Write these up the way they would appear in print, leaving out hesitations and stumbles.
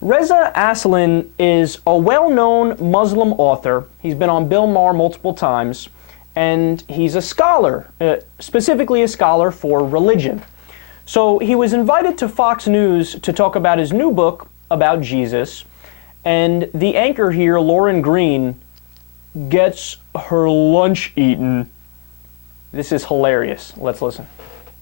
Reza Aslan is a well-known Muslim author. He's been on Bill Maher multiple times, and he's a scholar, specifically a scholar for religion. So he was invited to Fox News to talk about his new book about Jesus, and the anchor here, Lauren Green, gets her lunch eaten. This is hilarious. Let's listen.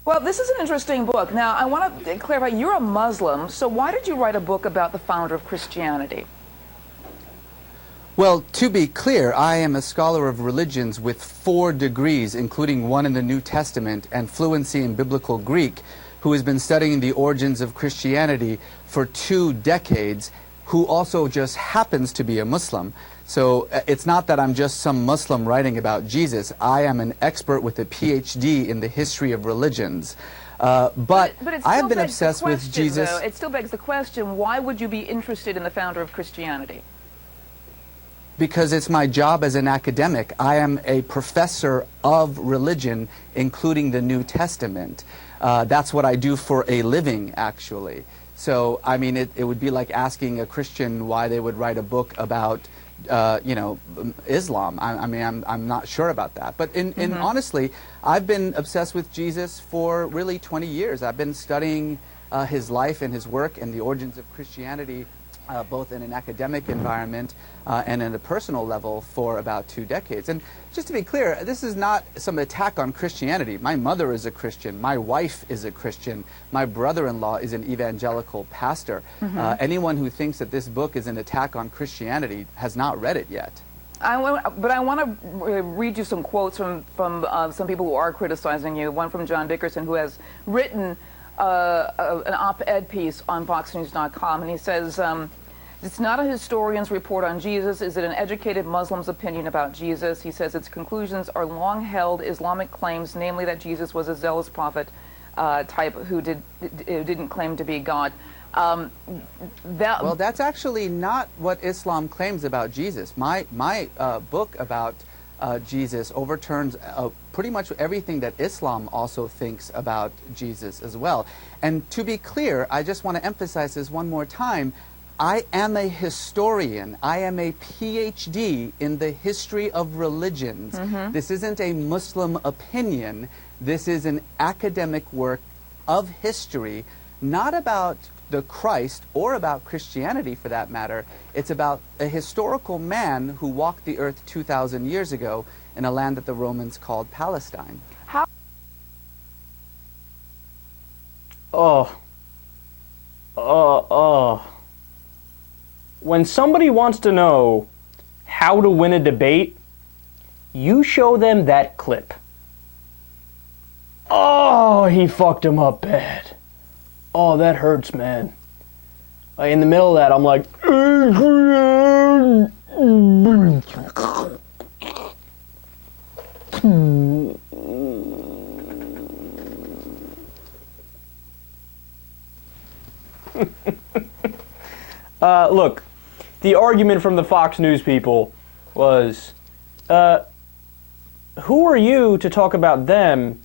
Well, this is an interesting book. Now, I want to clarify, you're a Muslim, so why did you write a book about the founder of Christianity? Well, to be clear, I am a scholar of religions with 4 degrees, including one in the New Testament and fluency in Biblical Greek, who has been studying the origins of Christianity for 2 decades, who also just happens to be a Muslim. So it's not that I'm just some Muslim writing about Jesus. I am an expert with a PhD in the history of religions. But I have been obsessed with Jesus. Though, it still begs the question, why would you be interested in the founder of Christianity? Because it's my job as an academic. I am a professor of religion, including the New Testament. That's what I do for a living, actually. So, I mean, it would be like asking a Christian why they would write a book about Islam. I mean, I'm not sure about that. But honestly, I've been obsessed with Jesus for really 20 years. I've been studying his life and his work and the origins of Christianity, both in an academic environment and in a personal level for about 2 decades. And just to be clear, this is not some attack on Christianity. My mother is a Christian. My wife is a Christian. My brother-in-law is an evangelical pastor. Anyone who thinks that this book is an attack on Christianity has not read it yet. But I want to read you some quotes from some people who are criticizing you. One from John Dickerson, who has written an op-ed piece on FoxNews.com, and he says, it's not a historian's report on Jesus. Is it an educated Muslim's opinion about Jesus? He says its conclusions are long-held Islamic claims, namely that Jesus was a zealous prophet type who didn't claim to be God. Well, that's actually not what Islam claims about Jesus. My book about Jesus overturns pretty much everything that Islam also thinks about Jesus as well. And to be clear, I just want to emphasize this one more time. I am a historian. I am a PhD in the history of religions. This isn't a Muslim opinion. This is an academic work of history, not about the Christ or about Christianity for that matter. It's about a historical man who walked the earth 2,000 years ago in a land that the Romans called Palestine. When somebody wants to know how to win a debate, you show them that clip. Oh, he fucked him up bad. Oh, that hurts, man. In the middle of that, I'm like, look, the argument from the Fox News people was, who are you to talk about them?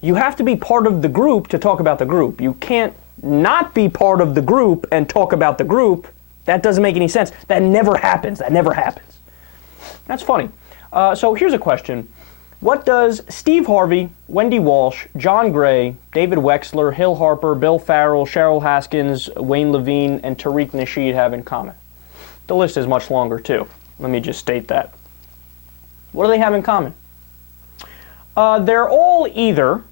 You have to be part of the group to talk about the group. You can't not be part of the group and talk about the group. That doesn't make any sense. That never happens. That never happens. That's funny. So here's a question. What does Steve Harvey, Wendy Walsh, John Gray, David Wexler, Hill Harper, Bill Farrell, Cheryl Haskins, Wayne Levine, and Tariq Nasheed have in common? The list is much longer, too. Let me just state that. What do they have in common? They're all either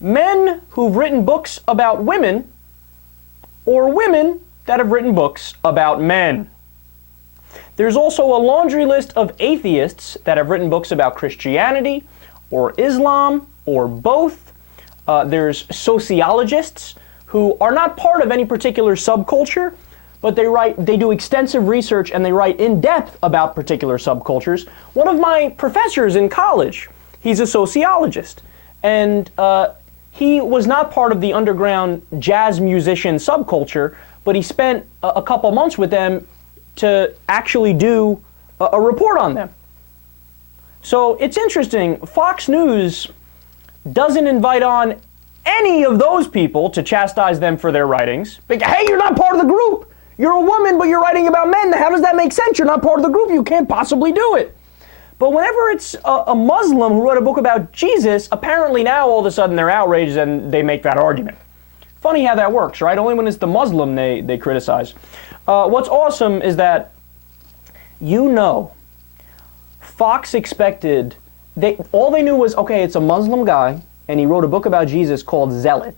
men who've written books about women or women that have written books about men. There's also a laundry list of atheists that have written books about Christianity or Islam or both. There's sociologists who are not part of any particular subculture, but they do extensive research and they write in depth about particular subcultures. One of my professors in college, he's a sociologist, and he was not part of the underground jazz musician subculture, but he spent a couple months with them to actually do a report on them. So it's interesting, Fox News doesn't invite on any of those people to chastise them for their writings. But, hey, you're not part of the group. You're a woman, but you're writing about men. How does that make sense? You're not part of the group. You can't possibly do it. But whenever it's a Muslim who wrote a book about Jesus, apparently now all of a sudden they're outraged and they make that argument. Funny how that works, right? Only when it's the Muslim they criticize. What's awesome is that, Fox expected, all they knew was, okay, it's a Muslim guy, and he wrote a book about Jesus called Zealot.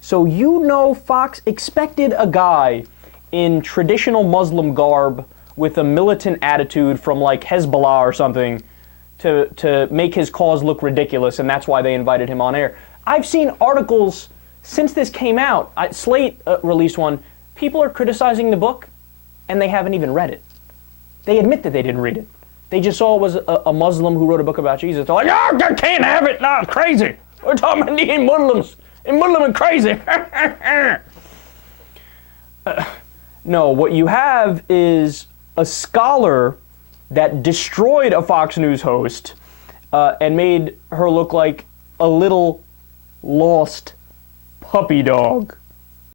So Fox expected a guy in traditional Muslim garb with a militant attitude from like Hezbollah or something to make his cause look ridiculous, and that's why they invited him on air. I've seen articles since this came out. Slate released one. People are criticizing the book, and they haven't even read it. They admit that they didn't read it. They just saw it was a Muslim who wrote a book about Jesus. They're like, oh, I can't have it. No, it's crazy. We're talking about the Muslims. And Muslim and crazy. No, what you have is a scholar that destroyed a Fox News host and made her look like a little lost puppy dog.